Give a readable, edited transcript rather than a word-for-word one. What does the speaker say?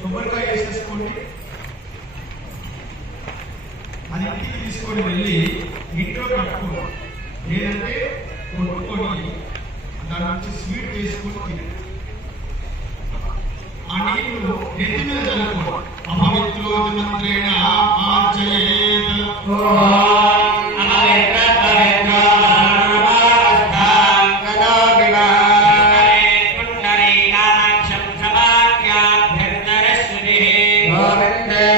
కొబ్బరికాయ వేసేసుకోండి. అది ఇంటికి తీసుకొని వెళ్ళి ఇంట్లో కట్టుకోండి, లేదంటే కొట్టుకొని దాని నుంచి స్వీట్ చేసుకొని తినండి. ఆ నీళ్లు నెత్తి మీద చల్లుకోండి. అపవిత్రోజమంత్రేణ Amen.